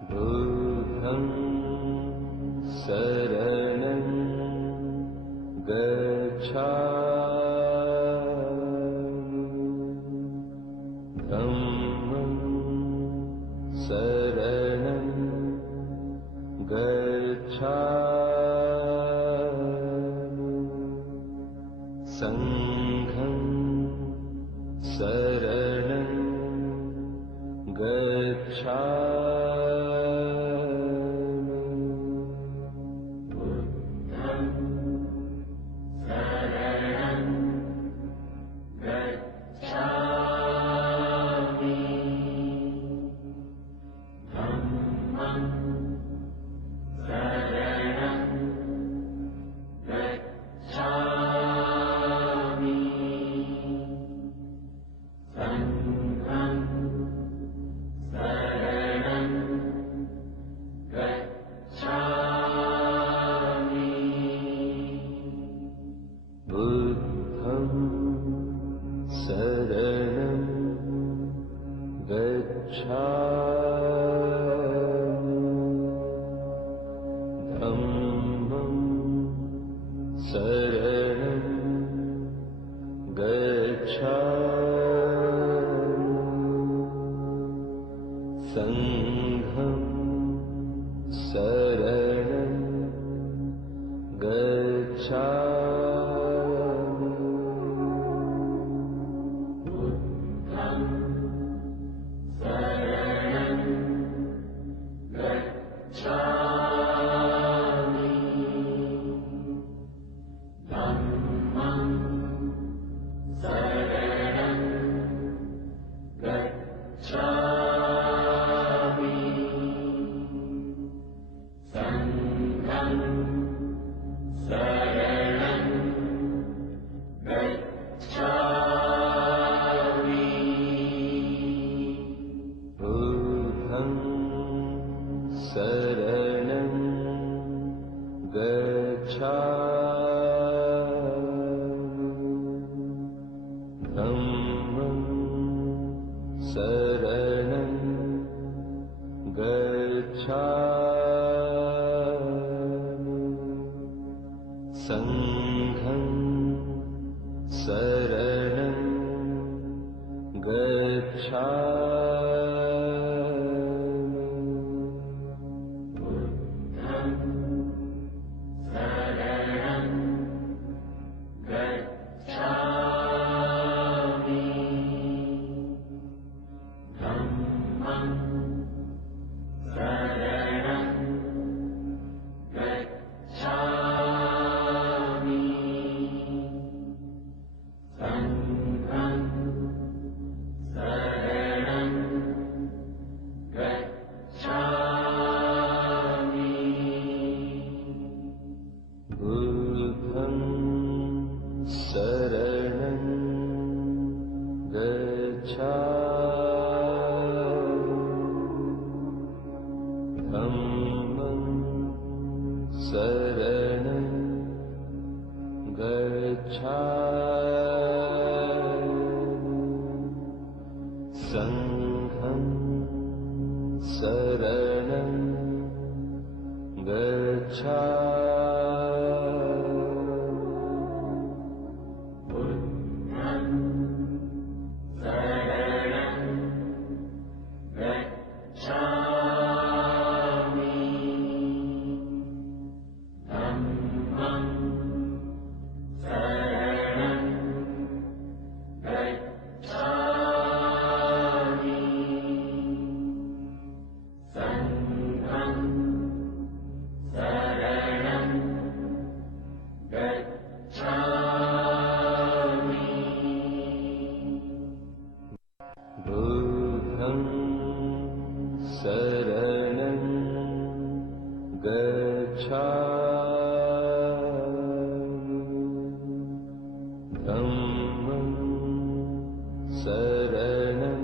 बुद्धं शरणं गच्छामि धम्मं शरणं गच्छामि संघं शरणं गच्छामि बुद्धं शरणं गच्छामि धम्मं शरणं गच्छामि संघं शरणं गच्छामि बुद्धं शरणं गच्छामि धम्मं शरणं गच्छामि संघं शरणं गच्छामि बुद्धं शरणं गच्छामि धम्मं शरणं गच्छामि संघं शरणं गच्छामि बुद्धं शरणं गच्छामि धम्मं शरणं गच्छामि संघं शरणं गच्छामि बुद्धं शरणं गच्छामि धम्मं शरणं गच्छामि संघं शरणं गच्छामि बुद्धं शरणं गच्छामि धम्मं शरणं गच्छामि संघं शरणं गच्छामि बुद्धं शरणं गच्छामि धम्मं शरणं गच्छामि संघं शरणं गच्छामि बुद्धं शरणं गच्छामि धम्मं शरणं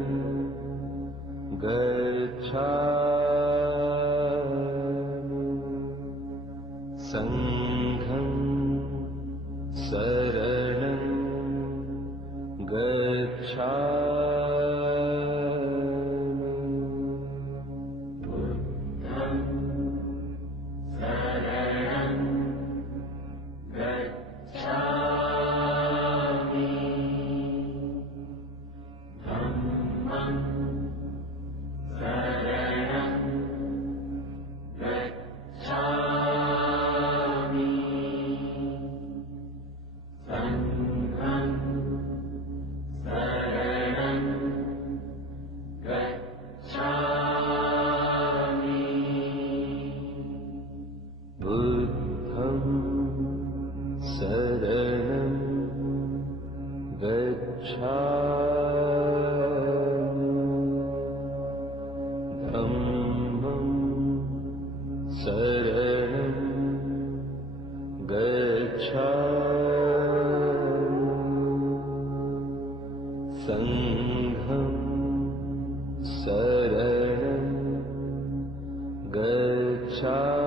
गच्छामि संघं शरणं गच्छामि धम्मं शरणं गच्छामि संघं शरणं गच्छामि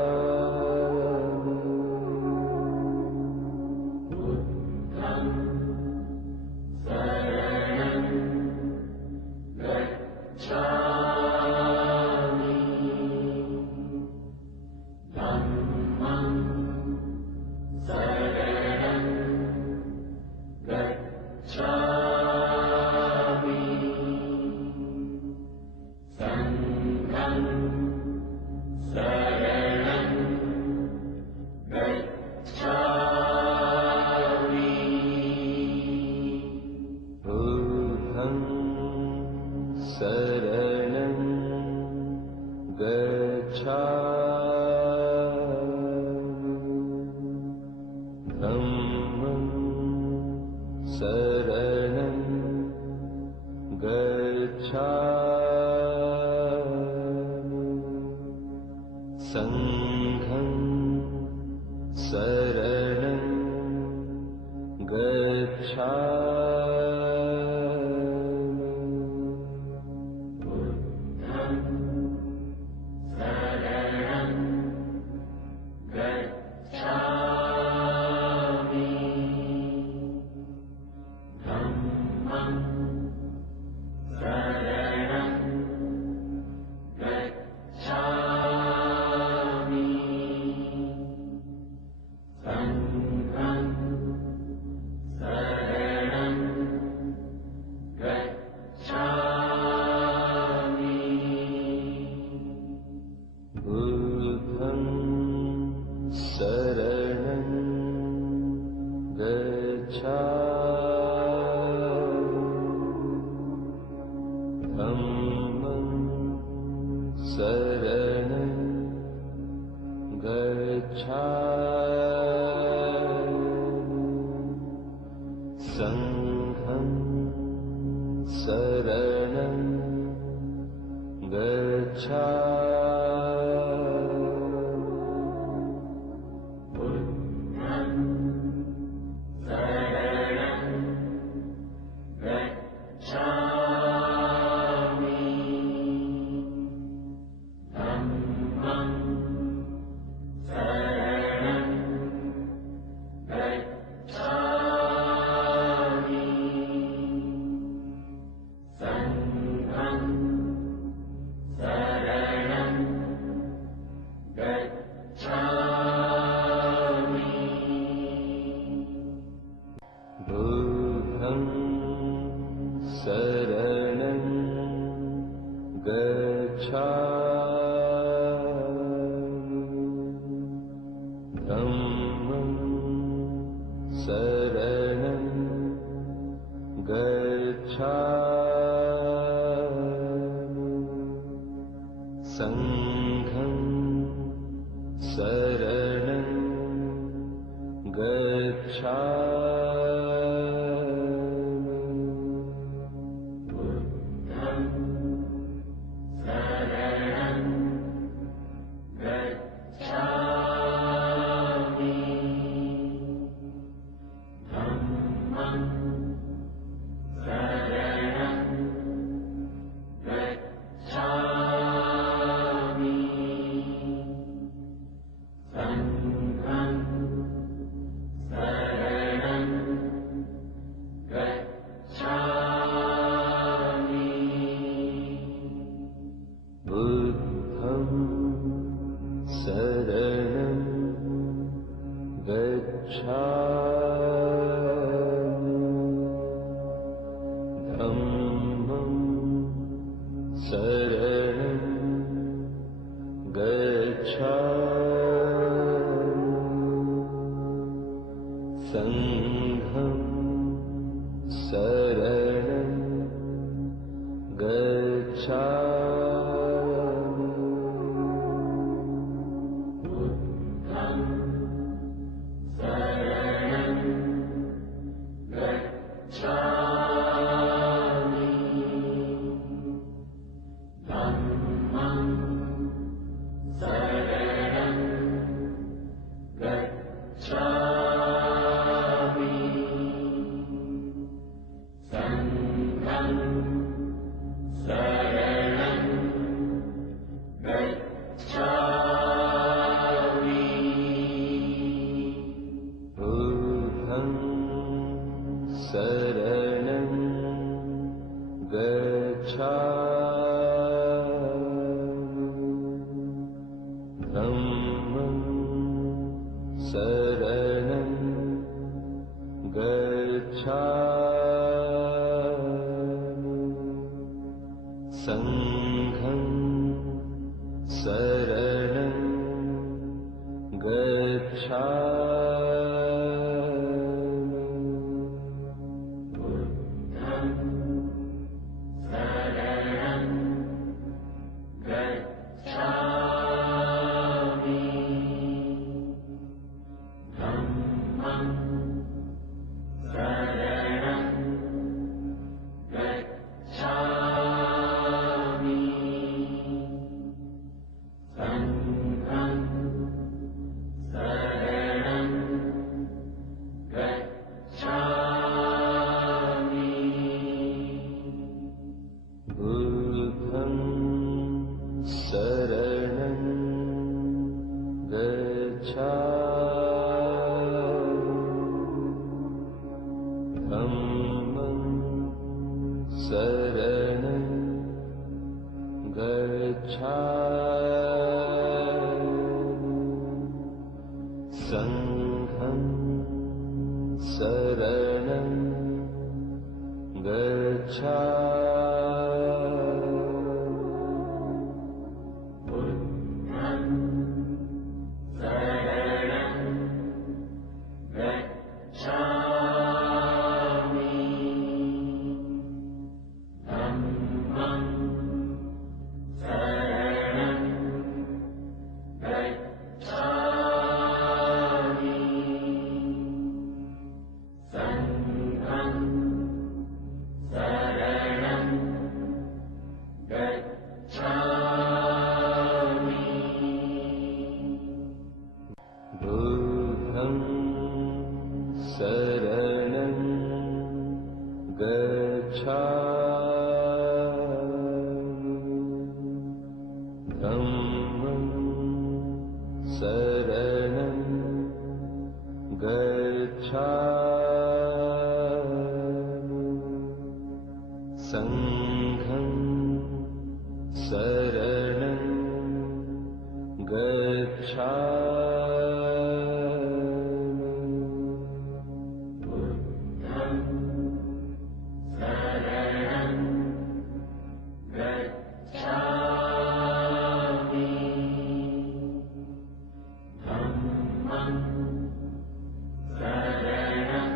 बुद्धं शरणं गच्छामि धम्मं शरणं गच्छामि संघं शरणं गच्छामि बुद्धं शरणं गच्छामि धम्मं शरणं गच्छामि संघं शरणं गच्छामि बुद्धं शरणं गच्छामि धम्मं शरणं गच्छामि संघं शरणं गच्छामि बुद्धं शरणं गच्छामि धम्मं शरणं गच्छामि संघं शरणं गच्छामि बुद्धं शरणं गच्छामि धम्मं शरणं गच्छामि संघं शरणं गच्छामि बुद्धं शरणं गच्छामि धम्मं शरणं गच्छामि संघं शरणं गच्छामि बुद्धं शरणं गच्छामि धम्मं शरणं गच्छामि संघं शरणं गच्छामि बुद्धं शरणं गच्छामि धम्मं शरणं गच्छामि संघं शरणं गच्छामि बुद्धं शरणं गच्छामि संघं शरणं गच्छामि। बुद्धं शरणं गच्छामि। धम्मं शरणं गच्छामि। संघं शरणं गच्छामि। बुद्धं शरणं गच्छामि। धम्मं शरणं गच्छामि। संघं शरणं गच्छामि। बुद्धं शरणं गच्छामि। धम्मं शरणं गच्छामि। संघं शरणं गच्छामि। बुद्धं शरणं गच्छामि। धम्मं शरणं गच्छामि। संघं शरणं गच्छामि। बुद्धं शरणं गच्छामि। धम्मं शरणं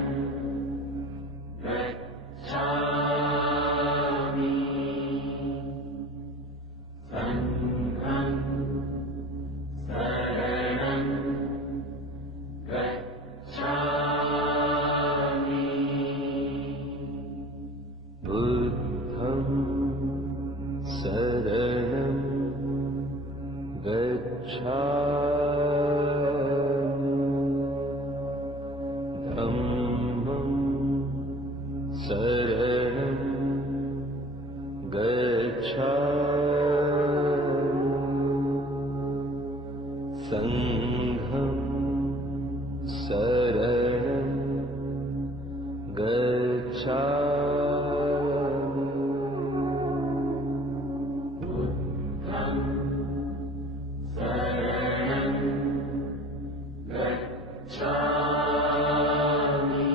गच्छामि। संघं शरणं गच्छामि। बुद्धं शरणं गच्छामि। धम्मं शरणं गच्छामि। संघं शरणं गच्छामि। बुद्धं शरणं गच्छामि।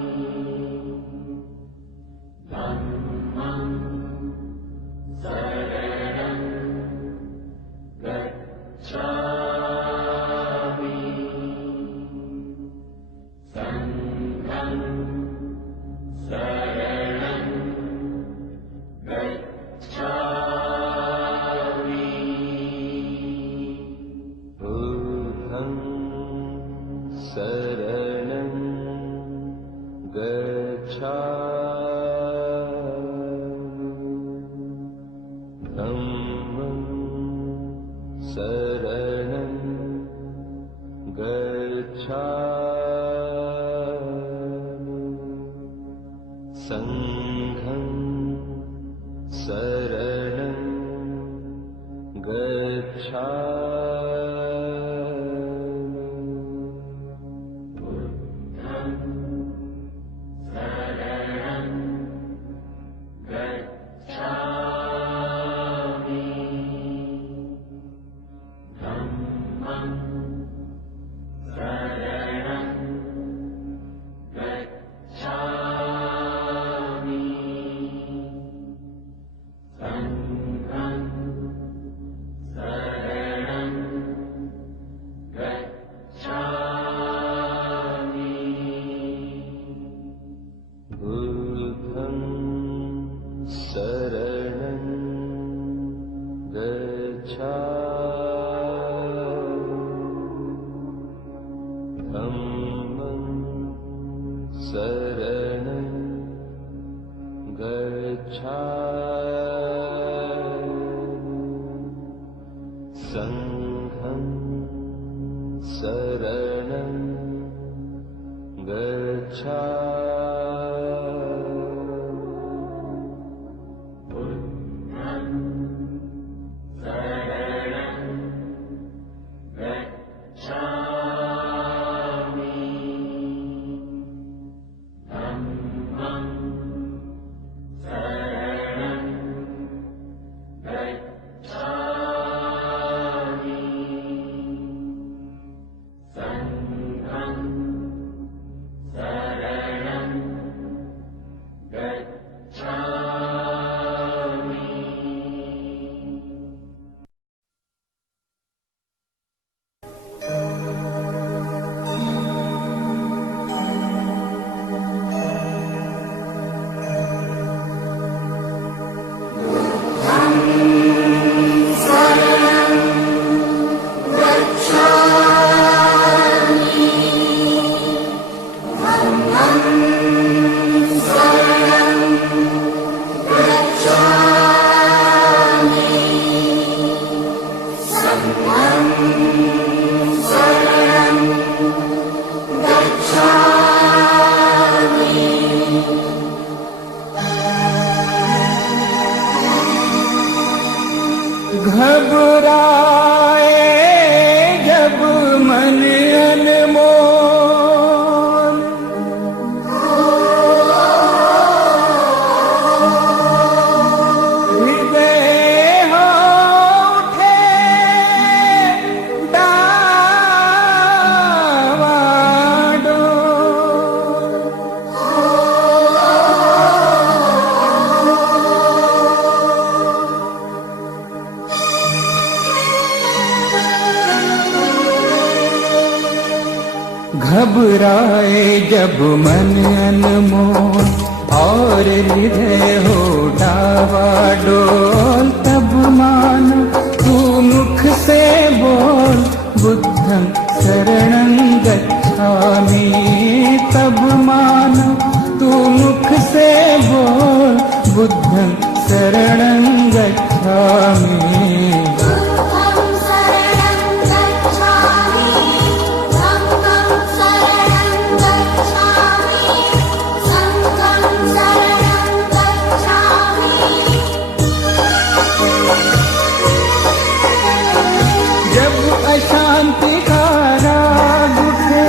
धम्मं शरणं गच्छामि। संघं शरणं गच्छामि। बुद्धं शरणं गच्छामि। धम्मं शरणं गच्छामि। संघं शरणं गच्छामि। बुद्धं शरणं गच्छामि। धम्मं शरणं गच्छामि। संघं धम्मं शरणं गच्छामि संघं शरणं घबराए जब मन अनमोल, हृदय हो उठे घबराए जब मन अनमोल और हृदय हो डावाडोल, तब मानो तू मुख से बोल बुद्धं शरणं गच्छामि। तब मानो तू मुख से बोल बुद्धं शरणं गच्छामि। अशांति का राग उठे,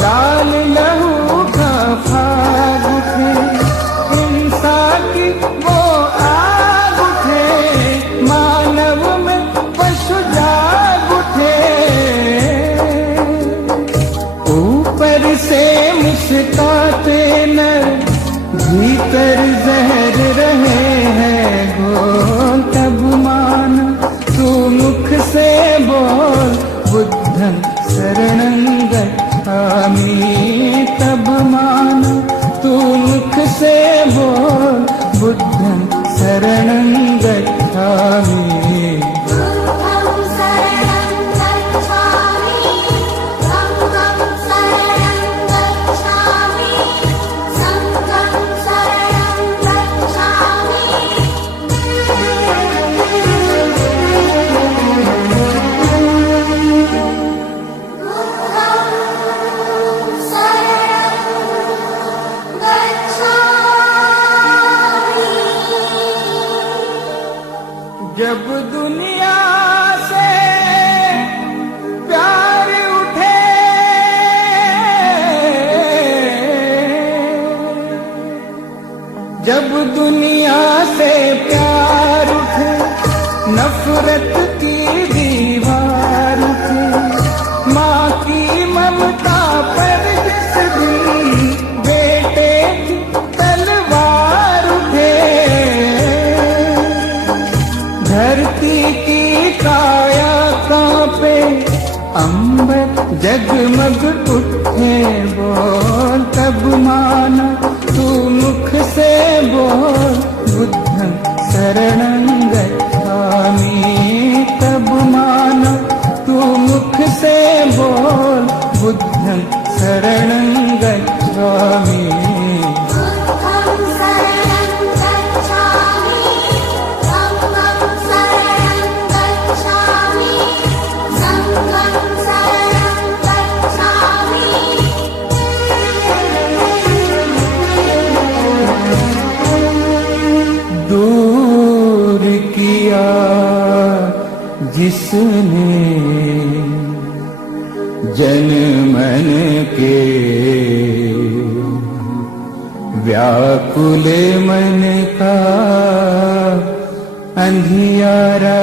लाल लहू का फाग उठे, हिंसा की वो आग उठे, मानव में पशु जाग उठे। ऊपर से मुस्काते नर, भीतर जहर रहे हैं घोल। तब मान तू मुख से बोल बुद्धं शरणं गच्छामि। तब मान तू मुख से बोल बुद्धं शरणं गच्छामि। जब दुनिया से प्यार उठे, जब दुनिया से प्यार उठे, नफरत की दीवार उठे, माँ की ममता पर जिस दिन बेटे की तलवार उठे, धरती की काया कांपे, अंबर जगमग उठे बोल। तब माना तू मुख से बोल बुद्धं शरणं गच्छामि। जिसने जन मन के व्याकुल मन का अंधियारा,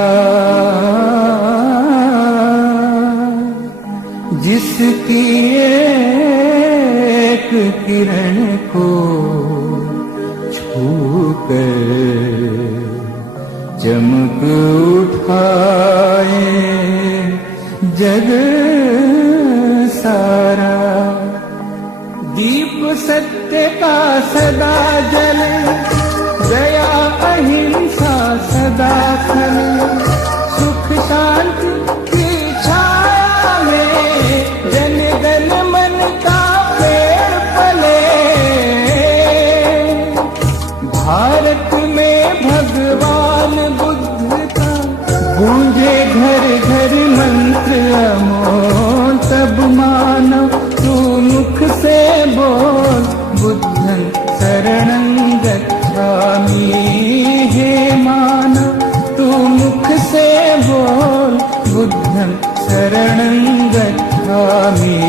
जिसकी एक किरण को छूकर चमक उठाए जग सारा। दीप सत्य का सदा जले, दया अहिंसा सदा फले, सुख शांति की छाया में जन गण मन का पेड़ पले। भारत में भगवान बुद्ध का गूंजे घर घर मंत्र अमोल, तब मानो तू मुख से बोल, बुद्धं शरणं गच्छामि। हे मानो तू मुख से बोल, बुद्धं शरणं गच्छामि।